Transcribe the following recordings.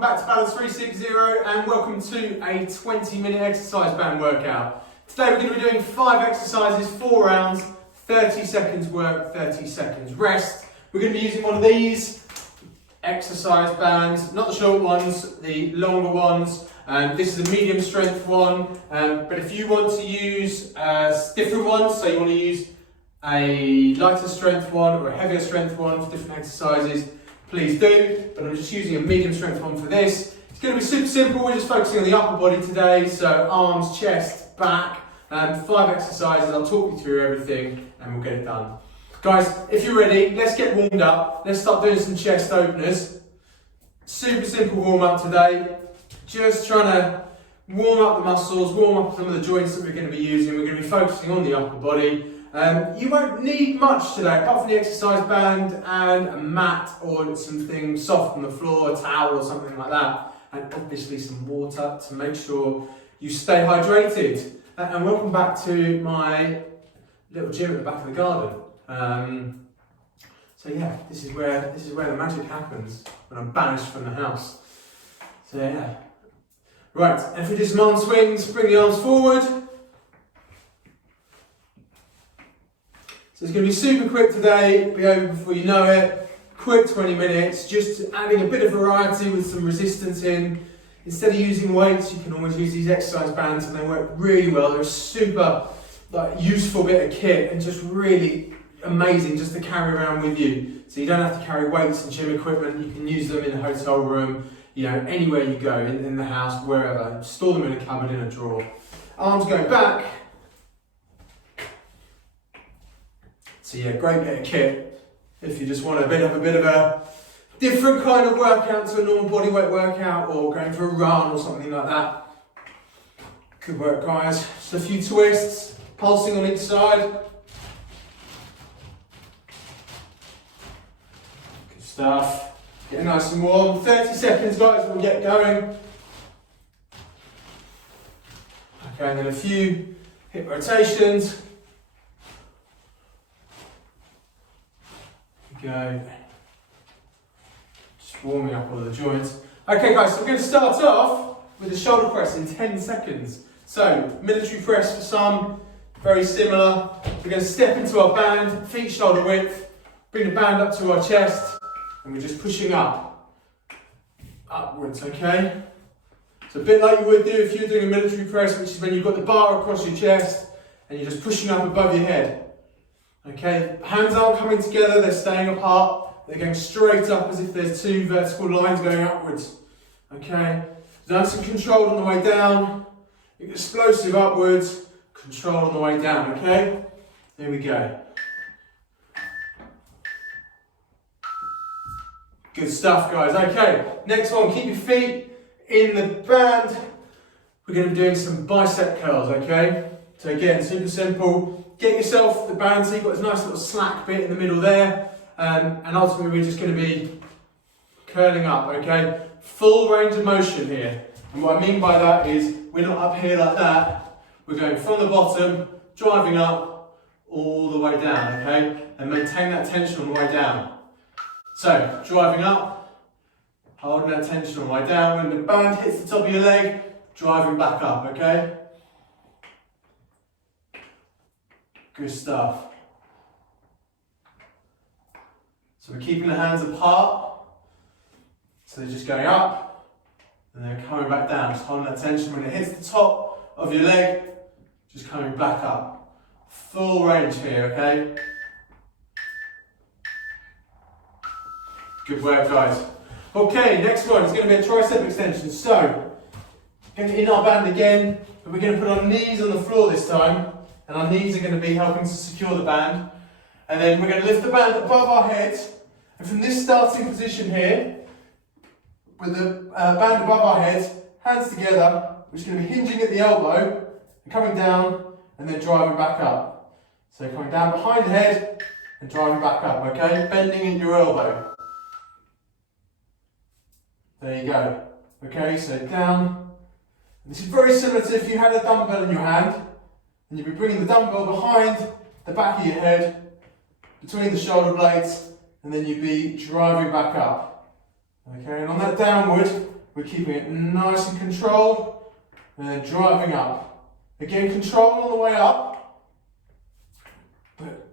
welcome back to Balance36ZERO and welcome to a 20-minute exercise band workout. Today we're going to be doing 5 exercises, 4 rounds, 30 seconds work, 30 seconds rest. We're going to be using one of these exercise bands, not the short ones, the longer ones. This is a medium strength one, but if you want to use different ones, so you want to use a lighter strength one or a heavier strength one for different exercises, please do, but I'm just using a medium strength one for this. It's going to be super simple. We're just focusing on the upper body today, so arms, chest, back, 5 exercises. I'll talk you through everything and we'll get it done. Guys, if you're ready, let's get warmed up. Let's start doing some chest openers. Super simple warm up today. Just trying to warm up the muscles, warm up some of the joints that we're going to be using. We're going to be focusing on the upper body. You won't need much today, apart from the exercise band and a mat or something soft on the floor, a towel or something like that, and obviously some water to make sure you stay hydrated. And welcome back to my little gym at the back of the garden. So yeah, this is where the magic happens when I'm banished from the house. So yeah, right. And if we do some arm swings, bring the arms forward. So it's going to be super quick today, be over before you know it. Quick 20 minutes, just adding a bit of variety with some resistance in. Instead of using weights, you can always use these exercise bands and they work really well. They're a super useful bit of kit and just really amazing just to carry around with you. So you don't have to carry weights and gym equipment. You can use them in a hotel room, anywhere you go, in the house, wherever. Store them in a cupboard, in a drawer. Arms going back. So yeah, great bit of kit if you just want a bit of a different kind of workout to a normal bodyweight workout, or going for a run or something like that. Good work, guys. Just a few twists, pulsing on each side. Good stuff. Get nice and warm. 30 seconds, guys, we'll get going. Okay, and then a few hip rotations. Go. Just warming up all the joints. Okay guys, so we're going to start off with a shoulder press in 10 seconds. So, military press for some, very similar. We're going to step into our band, feet shoulder width, bring the band up to our chest, and we're just pushing upwards, okay? So a bit like you would do if you're doing a military press, which is when you've got the bar across your chest, and you're just pushing up above your head. Okay, hands aren't coming together, they're staying apart, they're going straight up as if there's 2 vertical lines going upwards. Okay, nice and controlled on the way down, explosive upwards, control on the way down, okay? There we go. Good stuff, guys. Okay, next one, keep your feet in the band. We're going to be doing some bicep curls, okay? So again, super simple. Get yourself the band so you've got this nice little slack bit in the middle there, and ultimately we're just going to be curling up, okay? Full range of motion here, and what I mean by that is we're not up here like that, we're going from the bottom, driving up, all the way down, okay? And maintain that tension on the way down. So, driving up, holding that tension on the way down, when the band hits the top of your leg, driving back up, okay? Good stuff. So we're keeping the hands apart. So they're just going up and they're coming back down. Just holding that tension when it hits the top of your leg, just coming back up. Full range here, okay? Good work, guys. Okay, next one is going to be a tricep extension. So, going in our band again, but we're going to put our knees on the floor this time. And our knees are going to be helping to secure the band. And then we're going to lift the band above our heads. And from this starting position here, with the band above our heads, hands together, we're just going to be hinging at the elbow, and coming down, and then driving back up. So coming down behind the head, and driving back up, okay? Bending at your elbow. There you go. Okay, so down. And this is very similar to if you had a dumbbell in your hand, and you'll be bringing the dumbbell behind the back of your head, between the shoulder blades, and then you'd be driving back up. Okay, and on that downward, we're we're keeping it nice and controlled, and then driving up. Again, control on the way up, but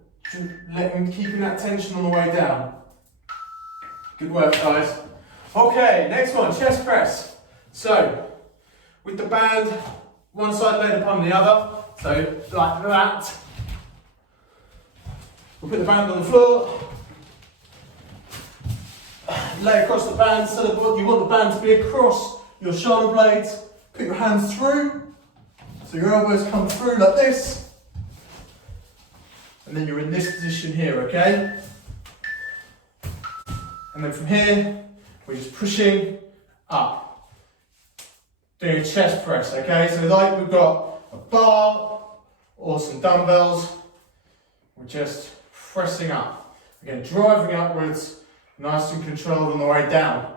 keeping that tension on the way down. Good work, guys. Okay, next one, chest press. So, with the band, one side laid upon the other, so like that. We'll put the band on the floor, lay across the band, so that you want the band to be across your shoulder blades. Put your hands through, so your elbows come through like this. And then you're in this position here, okay? And then from here, we're just pushing up. Doing a chest press, okay? So like we've got a bar or some dumbbells, we're just pressing up. Again, driving upwards, nice and controlled on the way down.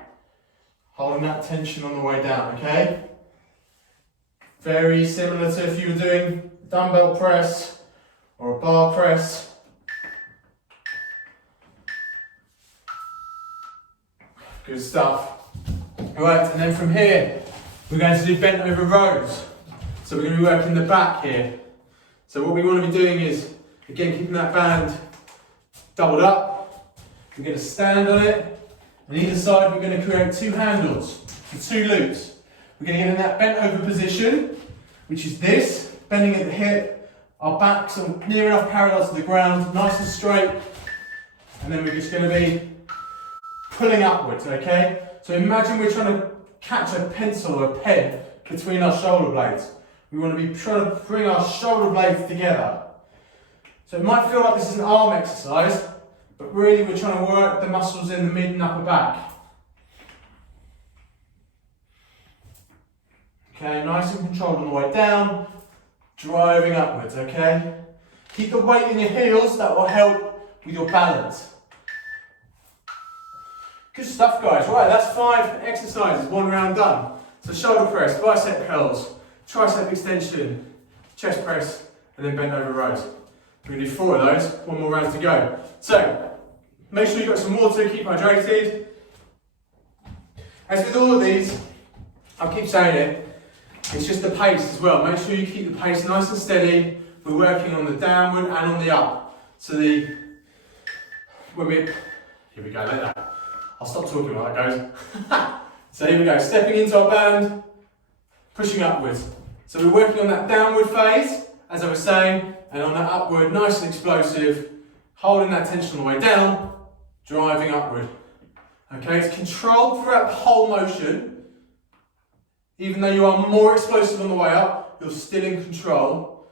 Holding that tension on the way down, okay? Very similar to if you were doing a dumbbell press or a bar press. Good stuff. Right, and then from here, we're going to do bent over rows. So we're going to be working the back here. So what we want to be doing is, again, keeping that band doubled up. We're going to stand on it. On either side, we're going to create two handles for two loops. We're going to get in that bent over position, which is this, bending at the hip, our backs are near enough parallel to the ground, nice and straight. And then we're just going to be pulling upwards, okay? So imagine we're trying to catch a pencil or a pen between our shoulder blades. We want to be trying to bring our shoulder blades together. So it might feel like this is an arm exercise, but really we're trying to work the muscles in the mid and upper back. Okay, nice and controlled on the way down, driving upwards, okay? Keep the weight in your heels, that will help with your balance. Good stuff, guys. Right, that's 5 exercises, 1 round done. So shoulder press, bicep curls, tricep extension, chest press, and then bent over rows. We're going to do 4 of those, 1 more round to go. So, make sure you've got some water, keep hydrated. As with all of these, I'll keep saying it, it's just the pace as well. Make sure you keep the pace nice and steady. We're working on the downward and on the up. So here we go, like that. I'll stop talking while that goes. So here we go, stepping into our band, pushing upwards. So we're working on that downward phase, as I was saying, and on that upward, nice and explosive, holding that tension on the way down, driving upward. Okay, it's controlled throughout the whole motion. Even though you are more explosive on the way up, you're still in control.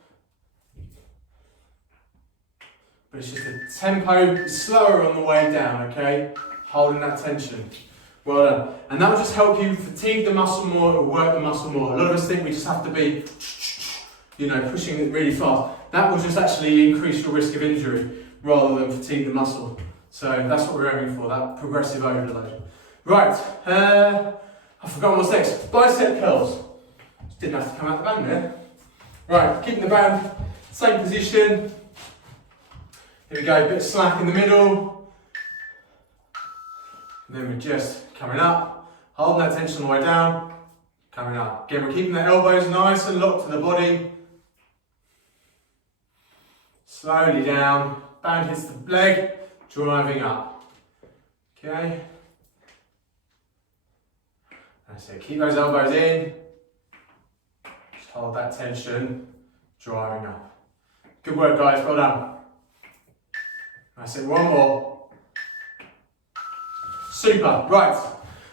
But it's just the tempo is slower on the way down, okay? Holding that tension. Well done. And that will just help you fatigue the muscle more or work the muscle more. A lot of us think we just have to be, pushing it really fast. That will just actually increase your risk of injury rather than fatigue the muscle. So that's what we're aiming for, that progressive overload. Right, I've forgotten what's next. Bicep curls. Just didn't have to come out the band there. Right, keeping the band, same position. Here we go, a bit of slack in the middle. And then we're just coming up, holding that tension on the way down, coming up. Again, we're keeping the elbows nice and locked to the body. Slowly down, band hits the leg, driving up. Okay. That's it, keep those elbows in. Just hold that tension, driving up. Good work, guys, well done. That's it, 1 more. Super, right.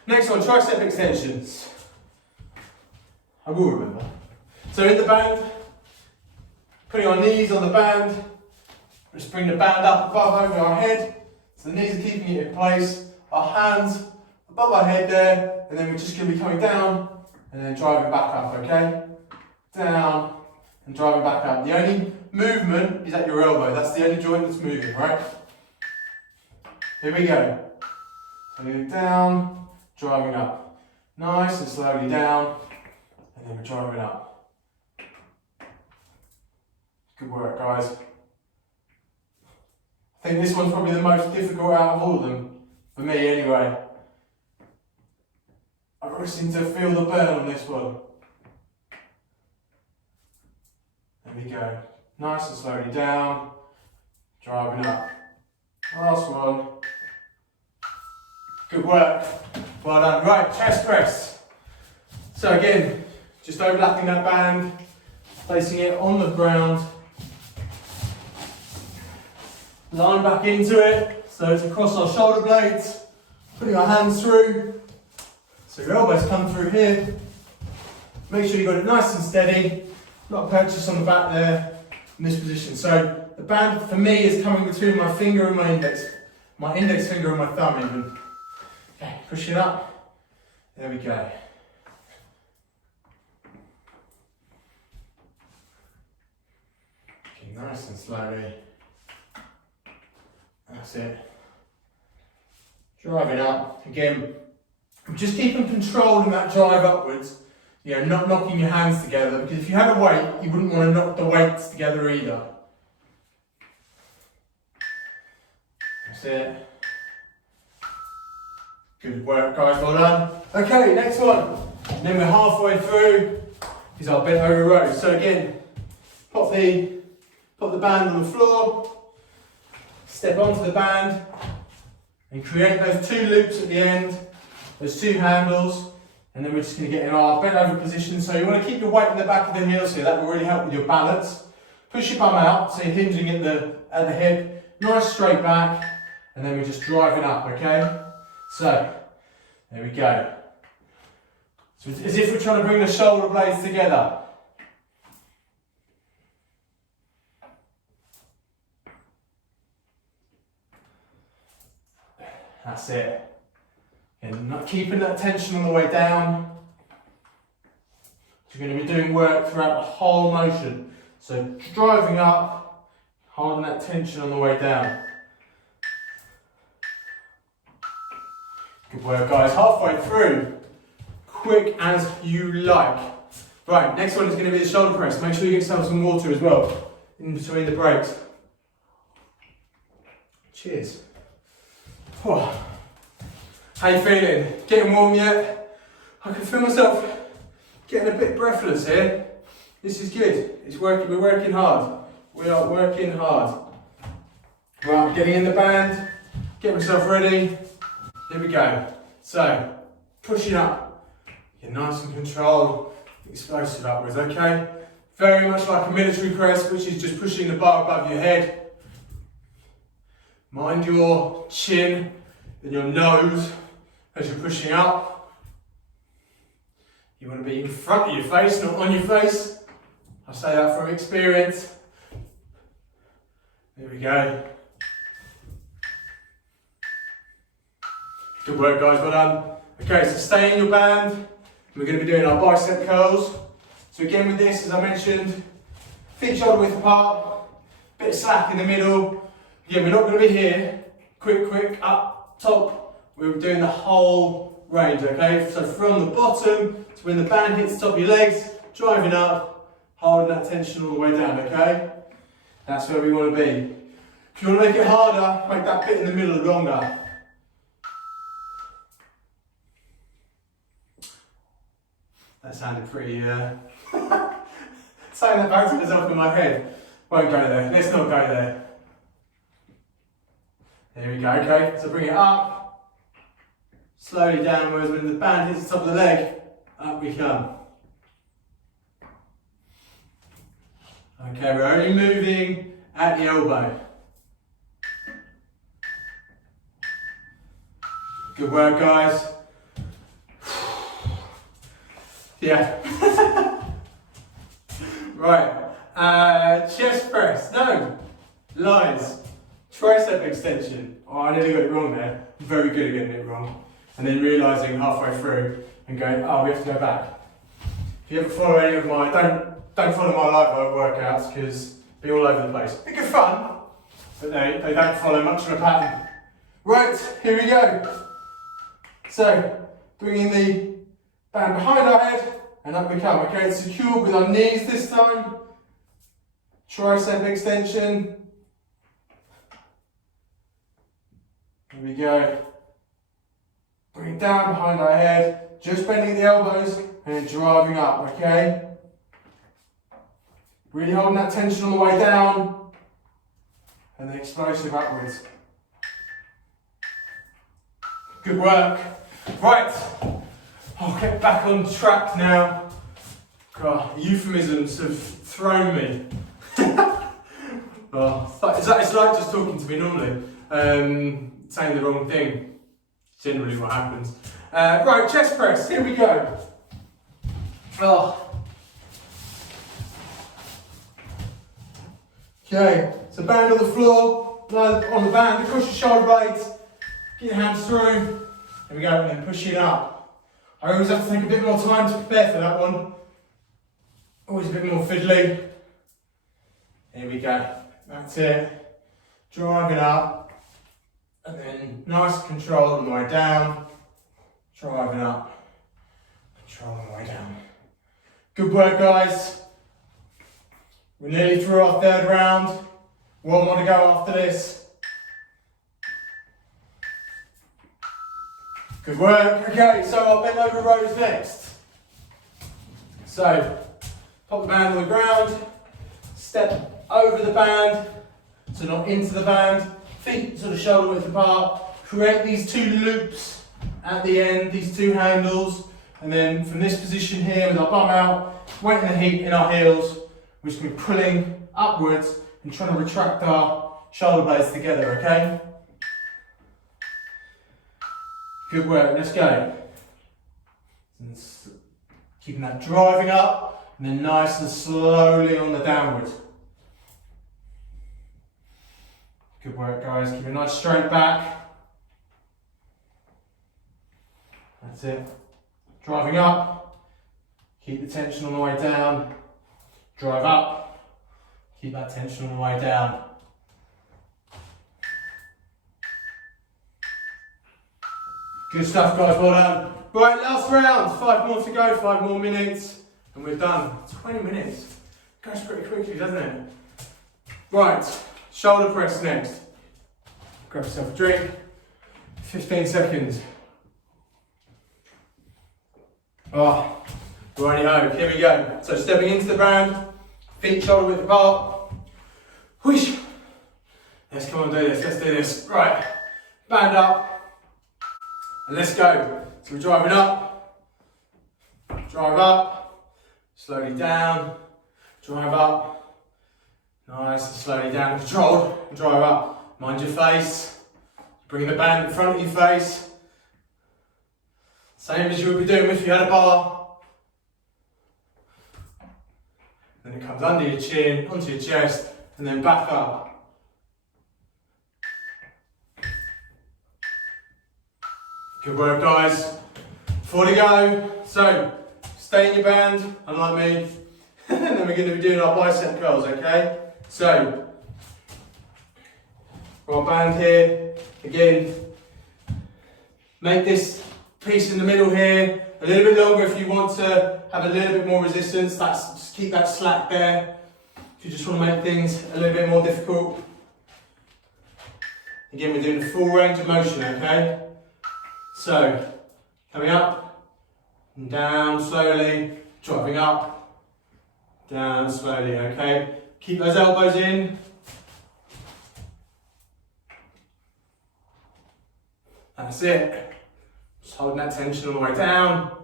Next one, tricep extensions. I will remember. So in the band, putting our knees on the band, just bring the band up above over our head. So the knees are keeping it in place. Our hands above our head there, and then we're just going to be coming down and then driving back up, okay? Down and driving back up. The only movement is at your elbow. That's the only joint that's moving, right? Here we go. So we're going down, driving up. Nice and slowly down, and then we're driving up. Good work, guys. I think this one's probably the most difficult out of all of them, for me anyway. I really seem to feel the burn on this one. There we go. Nice and slowly down, driving up. Last one. Good work. Well done. Right, chest press. So again, just overlapping that band, placing it on the ground. Line back into it, so it's across our shoulder blades. Putting our hands through, so your elbows come through here. Make sure you've got it nice and steady. Not a purchase on the back there in this position. So the band for me is coming between my finger and my index finger and my thumb even. Okay, push it up. There we go. Okay, nice and slowly. That's it. Driving up. Again, just keeping control in that drive upwards. You know, not knocking your hands together, because if you had a weight, you wouldn't want to knock the weights together either. That's it. Good work, guys, well done. Okay, next one. And then we're halfway through, is our bent over row. So again, pop the band on the floor, step onto the band, and create those two loops at the end, those two handles, and then we're just going to get in our bent over position. So you want to keep your weight in the back of the heels here, that will really help with your balance. Push your bum out, so you're hinging at the hip, nice straight back, and then we're just driving up, okay? So, there we go. So it's as if we're trying to bring the shoulder blades together. That's it. And not keeping that tension on the way down. You're going to be doing work throughout the whole motion. So driving up, holding that tension on the way down. Good work, guys. Halfway through. Quick as you like. Right, next one is going to be the shoulder press. Make sure you get yourself some water as well in between the breaks. Cheers. Oh. How you feeling? Getting warm yet? I can feel myself getting a bit breathless here. This is good. It's working. We're working hard. We are working hard. Right, I'm getting in the band. Get myself ready. Here we go. So, pushing up. Get nice and controlled. Explosive upwards, okay? Very much like a military press, which is just pushing the bar above your head. Mind your chin and your nose as you're pushing up. You want to be in front of your face, not on your face. I say that from experience. There we go. Good work, guys, well done. Okay, so stay in your band. We're going to be doing our bicep curls. So again with this, as I mentioned, feet shoulder width apart, bit of slack in the middle. Again, we're not going to be here. Quick, up, top. We're doing the whole range, okay? So from the bottom to when the band hits the top of your legs, driving up, holding that tension all the way down, okay? That's where we want to be. If you want to make it harder, make that bit in the middle longer. That sounded pretty, saying that back to myself in my head. Won't go there, let's not go there. There we go, okay, so bring it up, slowly downwards. When the band hits the top of the leg, up we come. Okay, we're only moving at the elbow. Good work, guys. Yeah. Right, chest press, no, lines, tricep extension. Oh, I nearly got it wrong there. I'm very good at getting it wrong. And then realising halfway through and going, oh, we have to go back. If you ever follow any of my, don't follow my live workouts, because they're all over the place. They're good fun, but they don't follow much of a pattern. Right, here we go. So, bringing the band behind our head, and up we come. Okay, it's secure with our knees this time. Tricep extension. Here we go. Bring it down behind our head, just bending the elbows and then driving up, okay? Really holding that tension on the way down and then explosive upwards. Good work. Right, I'll get back on track now. God, euphemisms have thrown me. Oh, it's like just talking to me normally, saying the wrong thing. Generally what happens. Right, chest press, here we go. Oh. Okay, so band on the floor, on the band, across your shoulder blades, get your hands through. Here we go, and then pushing up. I always have to take a bit more time to prepare for that one. Always a bit more fiddly. Here we go, that's it. Driving up. And then nice control on the way down, driving up, control on the way down. Good work, guys. We're nearly through our third round. One more to go after this. Good work. Okay, so our bent over rows next. So, pop the band on the ground, step over the band, so not into the band. Feet sort of shoulder width apart, create these two loops at the end, these two handles, and then from this position here with our bum out, weight in the heat in our heels, we're just going to be pulling upwards and trying to retract our shoulder blades together, okay? Good work, let's go. And keeping that driving up, and then nice and slowly on the downward. Good work, guys. Keep a nice straight back. That's it. Driving up. Keep the tension on the way down. Drive up. Keep that tension on the way down. Good stuff, guys. Well done. Right, last round. 5 more to go. 5 more minutes, and we're done. 20 minutes. Goes pretty quickly, doesn't it? Right. Shoulder press next. Grab yourself a drink. 15 seconds. Oh, righty-ho, here we go. So stepping into the band, feet shoulder width apart. Whoosh. Let's come on, do this. Let's do this. Right. Band up. And let's go. So we're driving up. Drive up. Slowly down. Drive up. Nice, and slowly down, controlled, drive up. Mind your face. Bring the band in front of your face. Same as you would be doing if you had a bar. Then it comes under your chin, onto your chest, and then back up. Good work, guys. 4 to go. So, stay in your band, unlike me. And then we're going to be doing our bicep curls, okay? So, our band here, again, make this piece in the middle here a little bit longer if you want to have a little bit more resistance. Just keep that slack there. If you just want to make things a little bit more difficult. Again, we're doing a full range of motion, okay? So, coming up and down slowly, driving up, down slowly, okay? Keep those elbows in. That's it. Just holding that tension all the way down.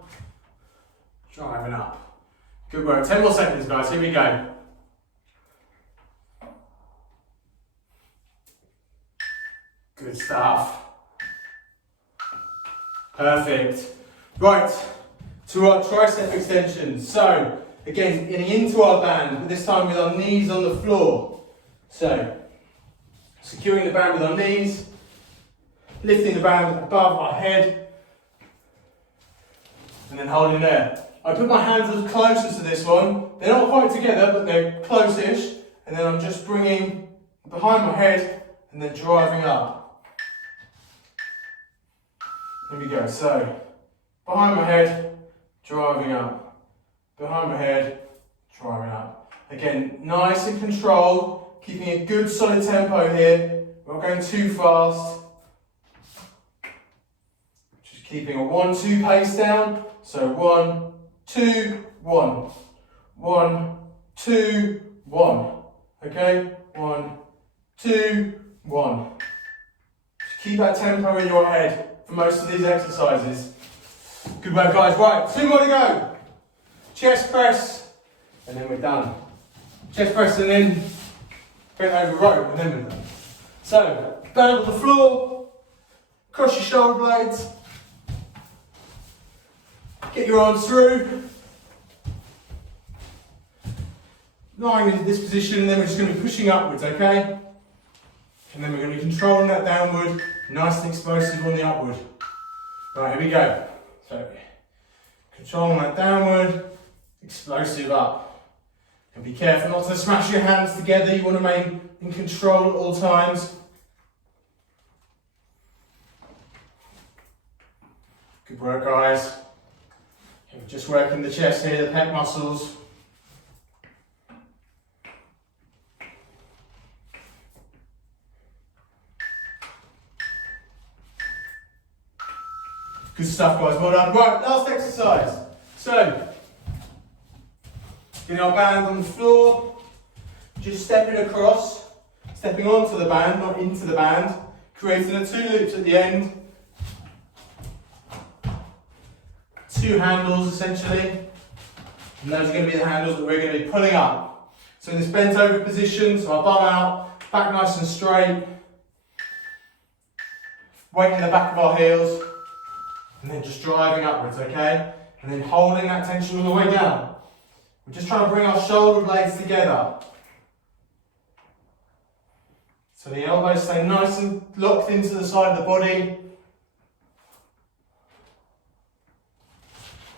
Driving up. Good work. 10 more seconds, guys. Here we go. Good stuff. Perfect. Right, to our tricep extensions. So, again, getting into our band, but this time with our knees on the floor. So, securing the band with our knees, lifting the band above our head, and then holding there. I put my hands a little closer to this one. They're not quite together, but they're close-ish. And then I'm just bringing behind my head and then driving up. Here we go. So, behind my head, driving up. Behind my head, driving up. Again, nice and controlled, keeping a good solid tempo here. We're not going too fast. Just Keeping a 1-2 pace down. So 1, 2, 1. 1, 2, 1. Okay? 1, 2, 1. Just keep that tempo in your head for most of these exercises. Good work, guys. Right, 2 more to go. Chest press, and then we're done. Chest press and then bent over row, and then we're done. So, down on the floor, cross your shoulder blades, get your arms through, lying into this position, and then we're just going to be pushing upwards, okay? And then we're going to be controlling that downward, nice and explosive on the upward. Right, here we go. So, controlling that downward, explosive up. And be careful not to smash your hands together, you want to remain in control at all times. Good work, guys. And we're just working the chest here, the pec muscles. Good stuff, guys, well done. Right, last exercise. So, getting our band on the floor, just stepping across, stepping onto the band, not into the band, creating the 2 loops at the end. 2 handles essentially, and those are going to be the handles that we're going to be pulling up. So in this bent over position, so our bum out, back nice and straight, weight in the back of our heels, and then just driving upwards, okay? And then holding that tension all the way down. We're just trying to bring our shoulder blades together. So the elbows stay nice and locked into the side of the body.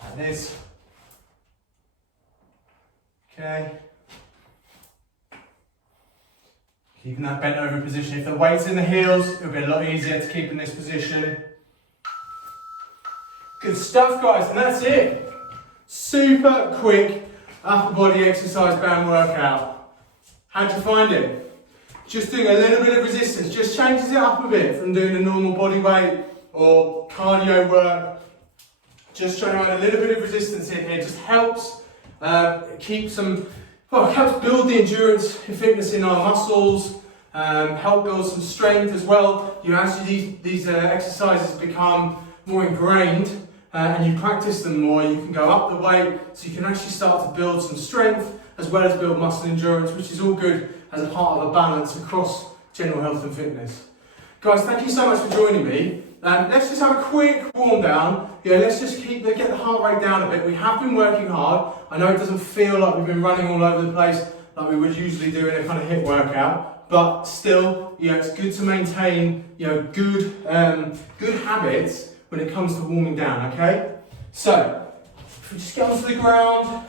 Like this. Okay. Keeping that bent over position. If the weight's in the heels, it'll be a lot easier to keep in this position. Good stuff, guys, and that's it. Super quick upper body exercise band workout. How'd you find it? Just doing a little bit of resistance, just changes it up a bit from doing a normal body weight or cardio work. Just trying to add a little bit of resistance in here, just helps keep some, well, it helps build the endurance and fitness in our muscles, help build some strength as well. You know, as these exercises become more ingrained, and you practice them more, you can go up the weight, so you can actually start to build some strength as well as build muscle endurance, which is all good as a part of a balance across general health and fitness. Guys, thank you so much for joining me. Let's just have a quick warm down. Yeah, let's just get the heart rate down a bit. We have been working hard. I know it doesn't feel like we've been running all over the place like we would usually do in a kind of HIIT workout, but still, you know, it's good to maintain, you know, good habits when it comes to warming down, okay? So, if we just get onto the ground,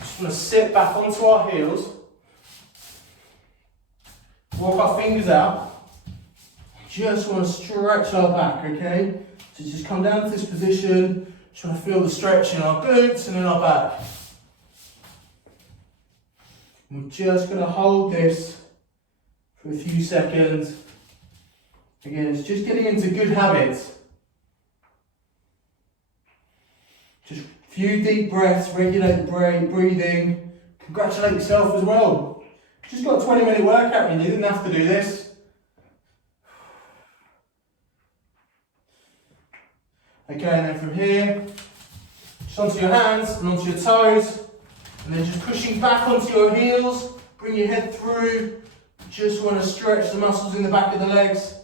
just want to sit back onto our heels, walk our fingers out, just want to stretch our back, okay? So just come down to this position, trying to feel the stretch in our glutes and in our back. We're just going to hold this for a few seconds. Again, it's just getting into good habits. Just a few deep breaths, regulate the breathing. Congratulate yourself as well. Just got a 20-minute workout in, you didn't have to do this. Okay, and then from here, just onto your hands and onto your toes. And then just pushing back onto your heels. Bring your head through. Just want to stretch the muscles in the back of the legs.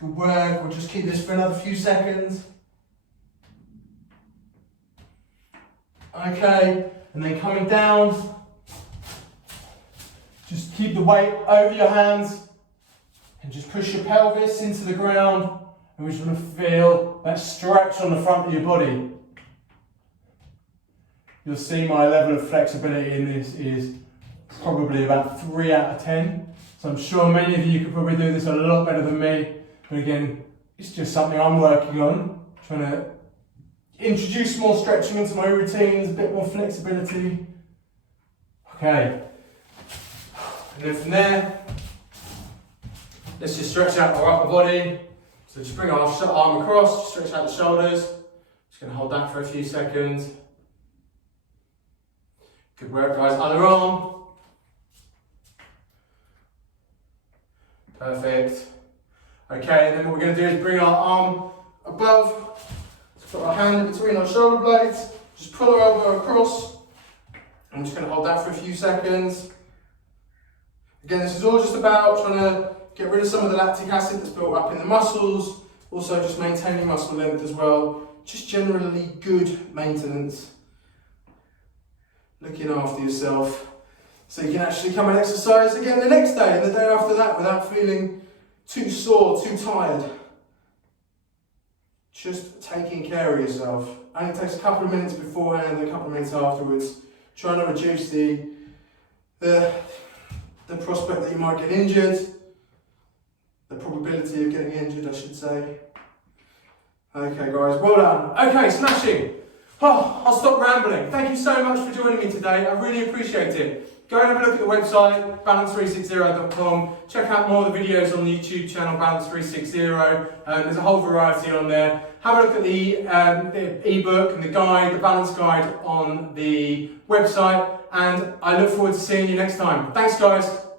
Good work, we'll just keep this for another few seconds. Okay, and then coming down, just keep the weight over your hands and just push your pelvis into the ground, and we just want to feel that stretch on the front of your body. You'll see my level of flexibility in this is probably about 3 out of 10. So I'm sure many of you could probably do this a lot better than me. But again, it's just something I'm working on, trying to introduce more stretching into my routines, a bit more flexibility. Okay, and then from there, Let's just stretch out our upper body. So just bring our arm across, stretch out the shoulders. Just going to hold that for a few seconds. Good work, guys. Other arm. Perfect. Okay, and then what we're going to do is bring our arm above. Let's put our hand in between our shoulder blades. Just pull our elbow across. I'm just going to hold that for a few seconds. Again, this is all just about trying to get rid of some of the lactic acid that's built up in the muscles. Also just maintaining muscle length as well. Just generally good maintenance. Looking after yourself. So you can actually come and exercise again the next day and the day after that without feeling too sore, too tired. Just taking care of yourself. Only takes a couple of minutes beforehand and a couple of minutes afterwards. Trying to reduce the prospect that you might get injured. The probability of getting injured, I should say. Okay guys, well done. Okay, smashing. Oh, I'll stop rambling. Thank you so much for joining me today. I really appreciate it. Go and have a look at the website, balance360.com. Check out more of the videos on the YouTube channel, Balance360. There's a whole variety on there. Have a look at the ebook and the guide, the balance guide on the website. And I look forward to seeing you next time. Thanks guys.